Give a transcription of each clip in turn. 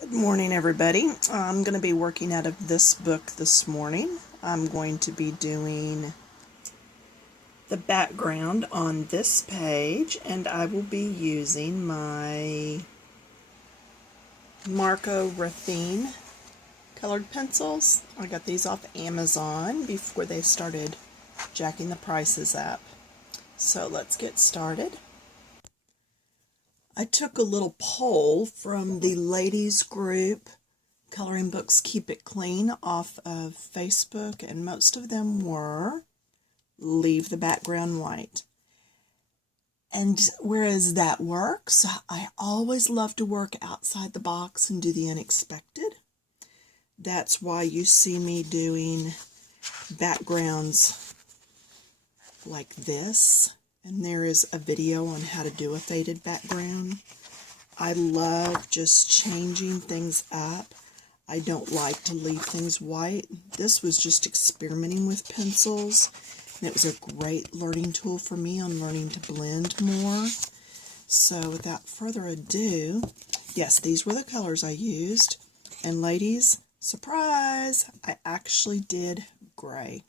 Good morning, everybody. I'm going to be working out of this book this morning. I'm going to be doing the background on this page, and I will be using my Marco Raffine colored pencils. I got these off Amazon before they started jacking the prices up. So let's get started. I took a little poll from the ladies group Coloring Books Keep It Clean off of Facebook, and most of them were leave the background white. And whereas that works, I always love to work outside the box and do the unexpected. That's why you see me doing backgrounds like this. And there is a video on how to do a faded background. I love just changing things up. I don't like to leave things white. This was just experimenting with pencils, and it was a great learning tool for me on learning to blend more. So without further ado, yes, these were the colors I used. And ladies, surprise, I actually did gray.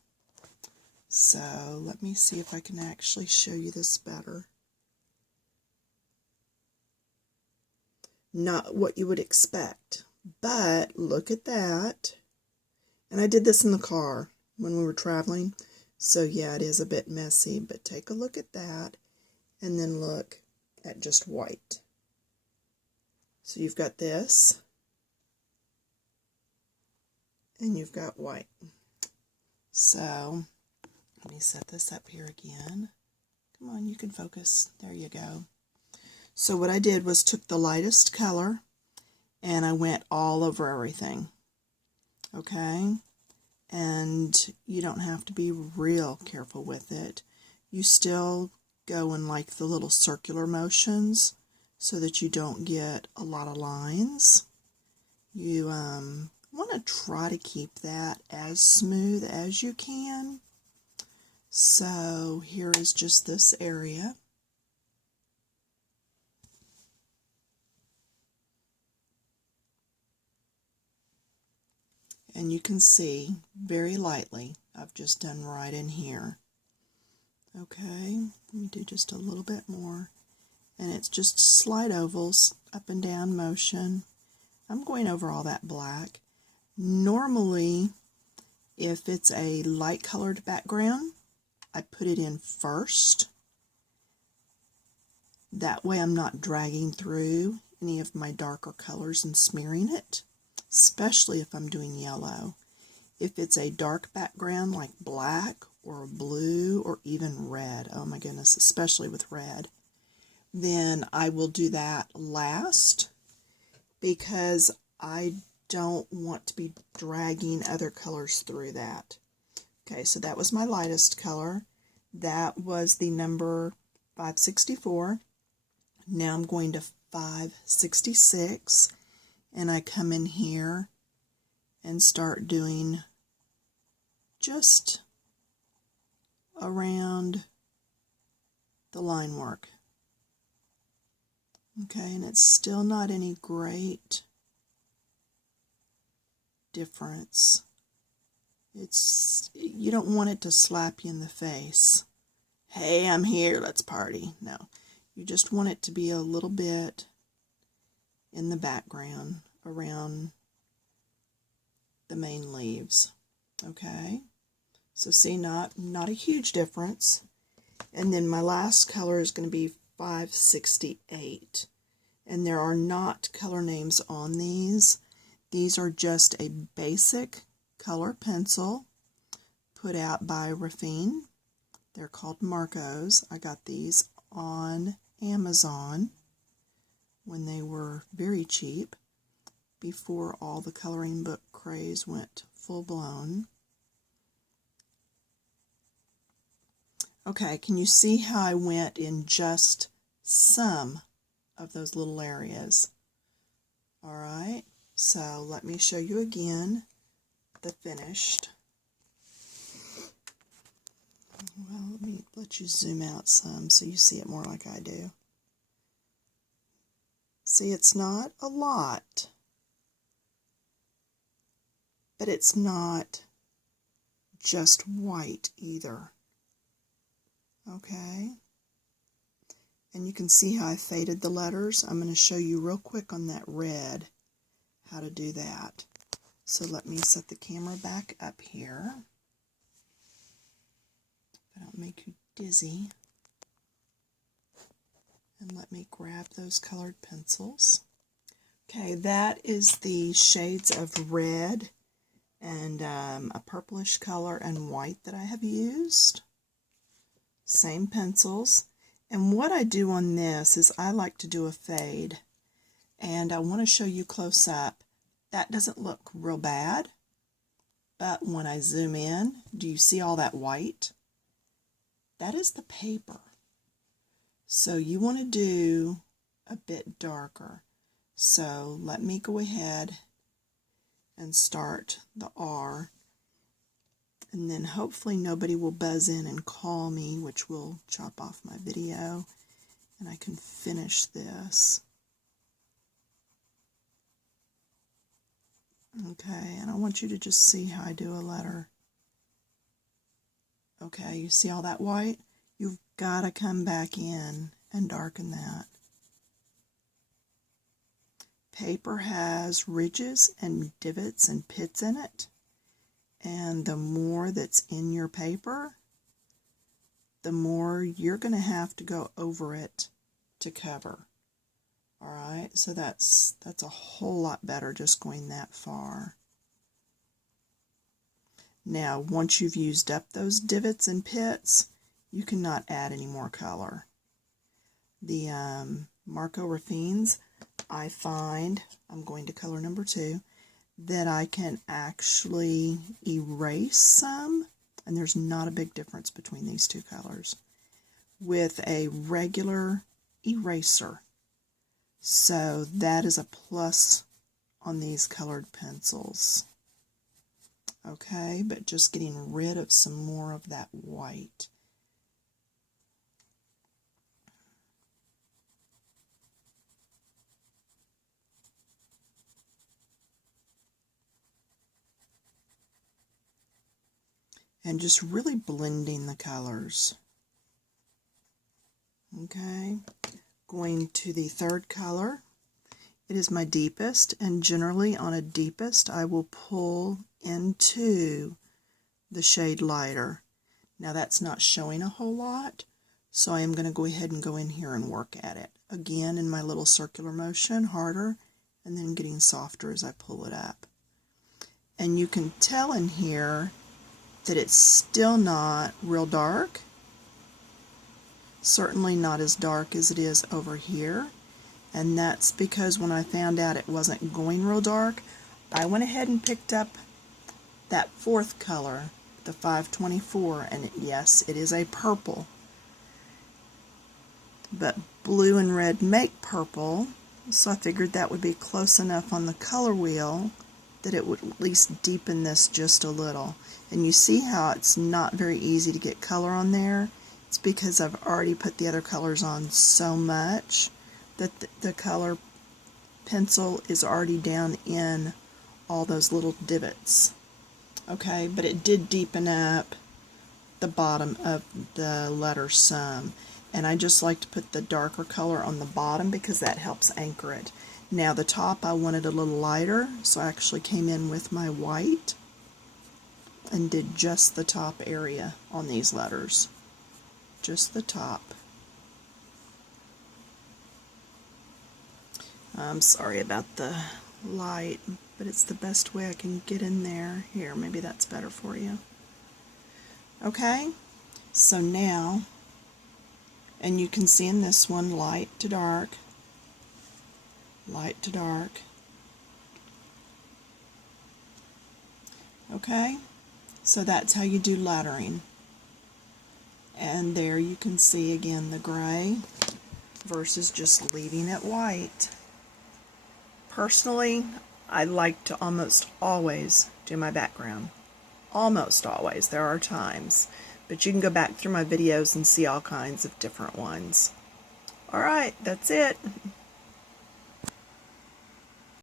So let me see if I can actually show you this better. Not what you would expect, but look at that. And I did this in the car when we were traveling, so yeah, it is a bit messy, but take a look at that and then look at just white. So you've got this and you've got white. So let me set this up here again. Come on, you can focus. There you go. So what I did was took the lightest color and I went all over everything. Okay? And you don't have to be real careful with it. You still go in like the little circular motions so that you don't get a lot of lines. You want to try to keep that as smooth as you can. So here is just this area. And you can see very lightly, I've just done right in here. Okay, let me do just a little bit more. And it's just slight ovals, up and down motion. I'm going over all that black. Normally, if it's a light colored background, I put it in first. That way I'm not dragging through any of my darker colors and smearing it, especially if I'm doing yellow. If it's a dark background like black or blue or even red, oh my goodness, especially with red, then I will do that last because I don't want to be dragging other colors through that. Okay, so that was my lightest color. That was the number 564. Now I'm going to 566, and I come in here and start doing just around the line work. Okay, and it's still not any great difference. You don't want it to slap you in the face. Hey, I'm here, let's party. No, you just want it to be a little bit in the background around the main leaves. Okay, so see, not a huge difference. And then my last color is going to be 568. And there are not color names on these. These are just a basic color pencil put out by Raffine. They're called Marcos. I got these on Amazon when they were very cheap, before all the coloring book craze went full blown. Okay, can you see how I went in just some of those little areas? Alright, so let me show you again the finished. Well, let me let you zoom out some so you see it more like I do. See, it's not a lot, but it's not just white either. Okay, and you can see how I faded the letters. I'm going to show you real quick on that red how to do that. So let me set the camera back up here. If I don't make you dizzy. And let me grab those colored pencils. Okay, that is the shades of red and a purplish color and white that I have used. Same pencils. And what I do on this is I like to do a fade. And I want to show you close up. That doesn't look real bad. But when I zoom in, do you see all that white? That is the paper. So you want to do a bit darker. So let me go ahead and start the R. And then hopefully nobody will buzz in and call me, which will chop off my video, and I can finish this. Okay, and I want you to just see how I do a letter. Okay, you see all that white? You've got to come back in and darken that. Paper has ridges and divots and pits in it. And the more that's in your paper, the more you're going to have to go over it to cover. Alright, so that's a whole lot better just going that far. Now, once you've used up those divots and pits, you cannot add any more color. The Marco Raffines, I find, I'm going to color number 2, that I can actually erase some, and there's not a big difference between these two colors, with a regular eraser. So that is a plus on these colored pencils. Okay, but just getting rid of some more of that white. And just really blending the colors. Okay, going to the third color. It is my deepest, and generally on a deepest I will pull into the shade lighter. Now that's not showing a whole lot, so I am going to go ahead and go in here and work at it. Again in my little circular motion, harder, and then getting softer as I pull it up. And you can tell in here that it's still not real dark. Certainly not as dark as it is over here. And that's because when I found out it wasn't going real dark, I went ahead and picked up that fourth color, the 524, and yes, it is a purple. But blue and red make purple, so I figured that would be close enough on the color wheel that it would at least deepen this just a little. And you see how it's not very easy to get color on there? It's because I've already put the other colors on so much that the color pencil is already down in all those little divots. Okay, but it did deepen up the bottom of the letter some. And I just like to put the darker color on the bottom because that helps anchor it. Now the top I wanted a little lighter, so I actually came in with my white and did just the top area on these letters. Just the top. I'm sorry about the light, but it's the best way I can get in there. Here, maybe that's better for you. Okay, so now, and you can see in this one light to dark, light to dark. Okay, so that's how you do lettering. And there you can see again the gray versus just leaving it white. Personally, I like to almost always do my background. Almost always. There are times. But you can go back through my videos and see all kinds of different ones. Alright, that's it.